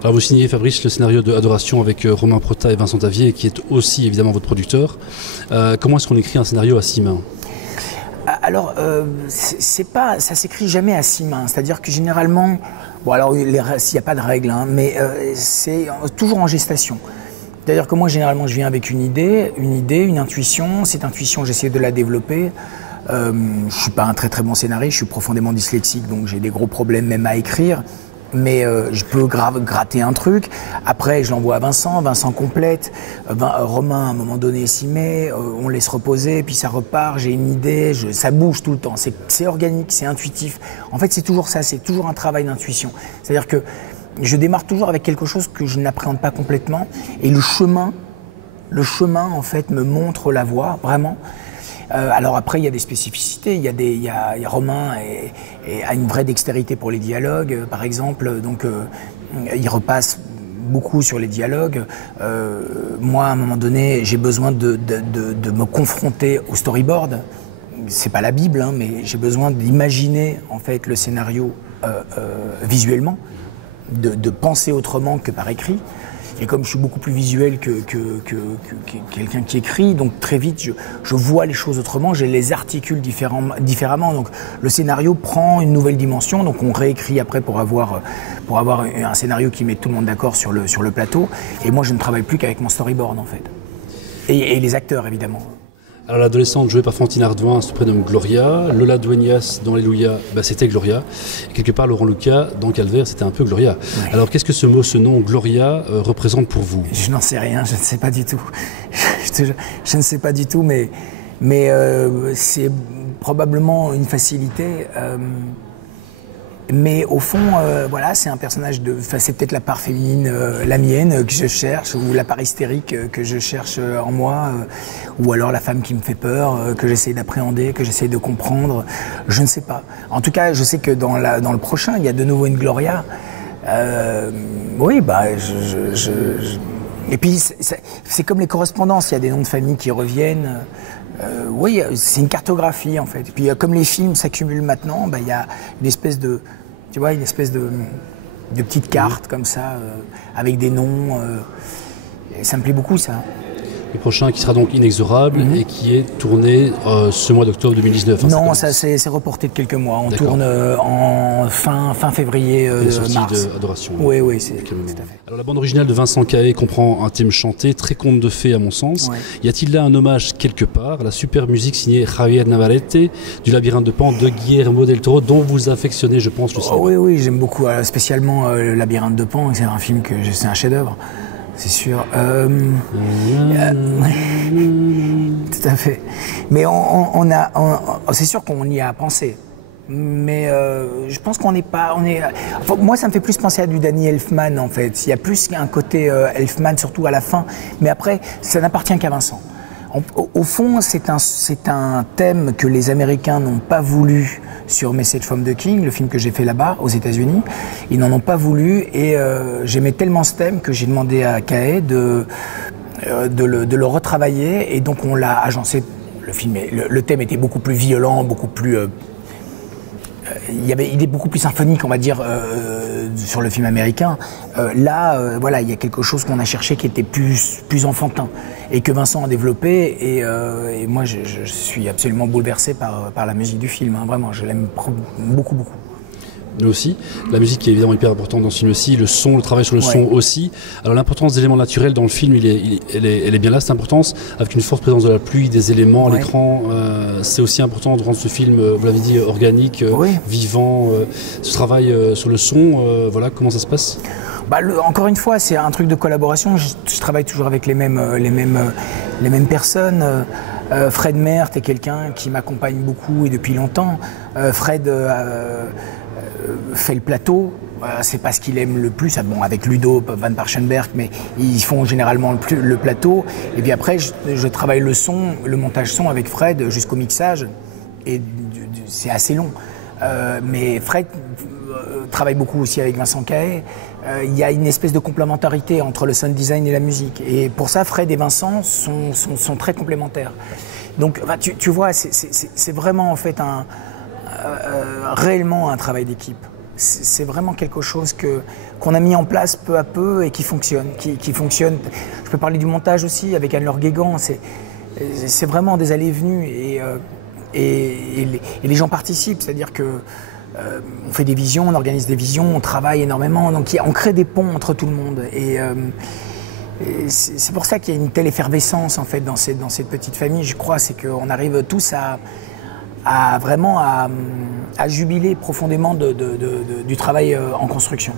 Alors vous signez, Fabrice, le scénario de Adoration avec Romain Prota et Vincent Tavier, qui est aussi évidemment votre producteur. Comment est-ce qu'on écrit un scénario à 6 mains? Alors, ça s'écrit jamais à 6 mains. C'est-à-dire que généralement, bon alors s'il n'y a pas de règle, hein, mais c'est toujours en gestation. C'est-à-dire que moi, généralement, je viens avec une idée, une intuition. Cette intuition, j'essaie de la développer. Je ne suis pas un très très bon scénariste, je suis profondément dyslexique, donc j'ai des gros problèmes même à écrire. Mais je peux gratter un truc. Après, je l'envoie à Vincent. Vincent complète. Romain, à un moment donné, s'y met. On laisse reposer, puis ça repart. J'ai une idée. Ça bouge tout le temps. C'est organique, c'est intuitif. En fait, c'est toujours ça. C'est toujours un travail d'intuition. C'est-à-dire que je démarre toujours avec quelque chose que je n'appréhende pas complètement. Et le chemin, en fait, me montre la voie, vraiment. Alors après, il y a des spécificités. Il y a Romain a une vraie dextérité pour les dialogues, par exemple. Donc, il repasse beaucoup sur les dialogues. Moi, à un moment donné, j'ai besoin de me confronter au storyboard. C'est pas la Bible, hein, mais j'ai besoin d'imaginer en fait le scénario visuellement, de penser autrement que par écrit. Et comme je suis beaucoup plus visuel que quelqu'un qui écrit, donc très vite je vois les choses autrement, je les articule différemment. Donc le scénario prend une nouvelle dimension, donc on réécrit après pour avoir un scénario qui met tout le monde d'accord sur le plateau. Et moi je ne travaille plus qu'avec mon storyboard en fait. Et les acteurs évidemment. Alors l'adolescente jouée par Fantine Ardouin se prénomme Gloria, Lola Dueñas dans Alléluia, c'était Gloria, et quelque part Laurent Lucas dans Calvaire, c'était un peu Gloria. Ouais. Alors qu'est-ce que ce nom Gloria représente pour vous? Je n'en sais rien, je ne sais pas du tout. Je ne sais pas du tout, mais c'est probablement une facilité. Mais au fond, voilà, c'est un personnage c'est peut-être la part féminine, la mienne, que je cherche, ou la part hystérique que je cherche en moi, ou alors la femme qui me fait peur, que j'essaie d'appréhender, que j'essaie de comprendre. Je ne sais pas. En tout cas, je sais que dans le prochain, il y a de nouveau une Gloria. Oui, bah, et puis c'est comme les correspondances, il y a des noms de famille qui reviennent. Oui, c'est une cartographie en fait. Et puis comme les films s'accumulent maintenant, bah, il y a une espèce de, tu vois, une espèce de petite carte comme ça, avec des noms. Et ça me plaît beaucoup ça. Le prochain qui sera donc Inexorable et qui est tourné ce mois d'octobre 2019. Hein, non, ça c'est reporté de quelques mois. On tourne en fin février, mars. Adoration. Oui, c'est tout à fait. Alors la bande originale de Vincent Cahe comprend un thème chanté, très conte de fées à mon sens. Ouais. Y a-t-il là un hommage quelque part à la super musique signée Javier Navarrete du Labyrinthe de Pan de Guillermo del Toro, dont vous affectionnez, je pense, le cinéma? Oui, j'aime beaucoup, spécialement le Labyrinthe de Pan. C'est un film c'est un chef-d'œuvre. C'est sûr. Tout à fait. Mais c'est sûr qu'on y a pensé. Mais je pense qu'on n'est pas. Enfin, moi, ça me fait plus penser à du Danny Elfman en fait. Il y a plus un côté Elfman, surtout à la fin. Mais après, ça n'appartient qu'à Vincent. Au fond, c'est un thème que les Américains n'ont pas voulu sur Message from the King, le film que j'ai fait là-bas, aux États-Unis. Ils n'en ont pas voulu et j'aimais tellement ce thème que j'ai demandé à Cahe de le retravailler et donc on l'a agencé. Le thème était beaucoup plus violent, beaucoup plus... il est beaucoup plus symphonique, on va dire, sur le film américain. Voilà, il y a quelque chose qu'on a cherché qui était plus enfantin et que Vincent a développé. Et moi, je suis absolument bouleversé par la musique du film. Hein, vraiment, je l'aime beaucoup. Nous aussi. La musique est évidemment hyper importante dans ce film aussi, le travail sur le son aussi. Alors l'importance des éléments naturels dans le film, elle est bien là, cette importance, avec une forte présence de la pluie, des éléments à l'écran. C'est aussi important de rendre ce film, vous l'avez dit, organique, vivant. Ce travail sur le son, voilà, comment ça se passe? Bah, encore une fois, c'est un truc de collaboration. Je travaille toujours avec les mêmes personnes. Fred Mert est quelqu'un qui m'accompagne beaucoup et depuis longtemps. Fred fait le plateau, c'est pas ce qu'il aime le plus, bon, avec Ludo Van Parchenberg, mais ils font généralement le plateau. Et puis après, je travaille le son, le montage son avec Fred jusqu'au mixage, et c'est assez long. Mais Fred travaille beaucoup aussi avec Vincent Cahe. Il y a une espèce de complémentarité entre le sound design et la musique. Et pour ça, Fred et Vincent sont très complémentaires. Donc, tu vois, c'est vraiment en fait réellement un travail d'équipe. c'est vraiment quelque chose qu'on a mis en place peu à peu et qui fonctionne. Qui fonctionne. Je peux parler du montage aussi avec Anne-Laure Guégan. C'est vraiment des allées et venues et les gens participent. C'est-à-dire que on fait des visions, on organise des visions, on travaille énormément. Donc on crée des ponts entre tout le monde. Et c'est pour ça qu'il y a une telle effervescence en fait dans cette petite famille. Je crois, c'est qu'on arrive tous à vraiment à jubiler profondément du travail en construction.